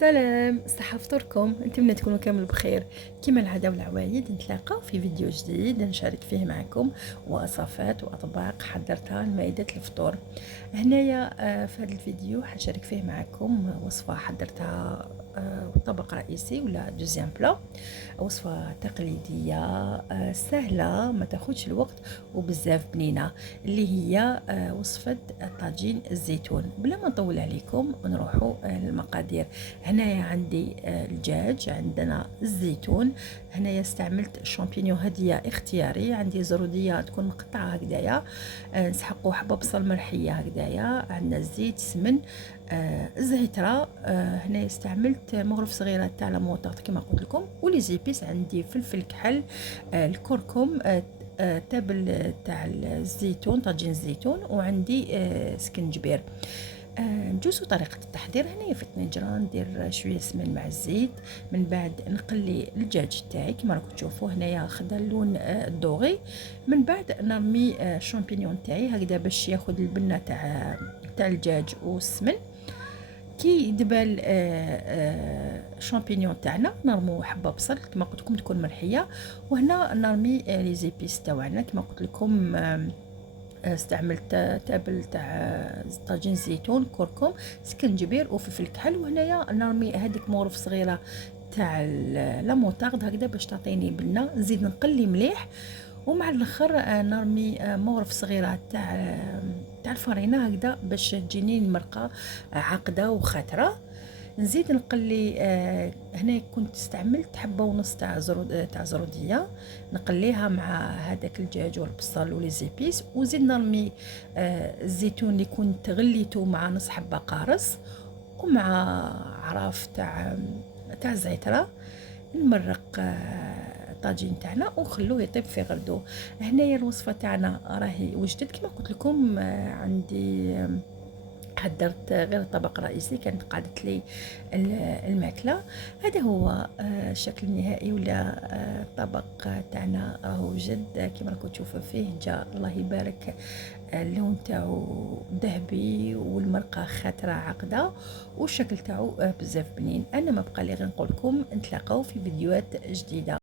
سلام، صحة فطوركم. نتمنى تكونوا كامل بخير. كما العادة والعوايد نتلاقاو في فيديو جديد نشارك فيه معكم وصفات واطباق حضرتها لمائدة الفطور. هنايا في هذا الفيديو حنشارك فيه معكم وصفة حضرتها، طبق رئيسي ولا دوزيام بلا. وصفة تقليدية سهلة، ما تاخدش الوقت وبزاف بنينة، اللي هي وصفة طاجين الزيتون. بلا ما نطول عليكم نروحوا للمقادير. هنايا عندي الدجاج، عندنا الزيتون، هنايا استعملت شامبينيون هدية اختياري، عندي زرودية تكون مقطعة هكذايا، نسحقوا حبة بصل مرحية هكذايا، عندنا الزيت، سمن، الزعترة، هنا استعملت مغرف صغيرة تاع لاموطارد كما قلت لكم، ولي زيبيس عندي فلفل كحل، الكركم، تابل تاع الزيتون، طاجين الزيتون، وعندي سكنجبير. نجوزو طريقة التحضير. هنايا في الطنجرة ندير شوية سمن مع الزيت، من بعد نقلي الدجاج تاعي كما راكم تشوفوا هنايا خدا اللون الدوغي، من بعد نرمي الشامبينيون تاعي هكذا باش ياخد البنة تاع الدجاج والسمن. كي دبل شامبينيون تاعنا نرمو حبه بصل كما قلت لكم تكون مرحيه، وهنا نرمي لي زيبيس تاعنا كما قلت لكم. استعملت تابل تاع طاجين زيتون، كركم، سكنجبير وفلفل كحل، وهنايا نرمي هذيك مغرف صغيره تاع لا موطارد هكذا باش تعطيني بنه. نزيد نقلي مليح، ومع الاخر نرمي مغرف صغيره تاع الفرينه هكذا باش تجيني المرقه عاقده وخاتره. نزيد نقلي، هنا كنت استعملت حبه ونص تاع زروديه، نقليها مع هذاك الدجاج والبصل ولي زيبيس، وزيد نرمي الزيتون اللي كنت غليته مع نص حبه قارص، ومع عراف تاع الزعتره. نمرق الطاجين تاعنا ونخلوه يطيب في غردو. هنايا الوصفه تاعنا راهي وجدت كما قلت لكم. عندي حضرت غير طبق رئيسي، كانت قعدت لي الماكله. هذا هو الشكل النهائي ولا الطبق تاعنا راهو وجد كما راكم تشوفوا فيه. جا الله يبارك اللون تاعو ذهبي والمرقه خاتره عقده، والشكل تاعو بزاف بنين. انا ما بقى لي غير نقول لكم نتلاقاو في فيديوهات جديده.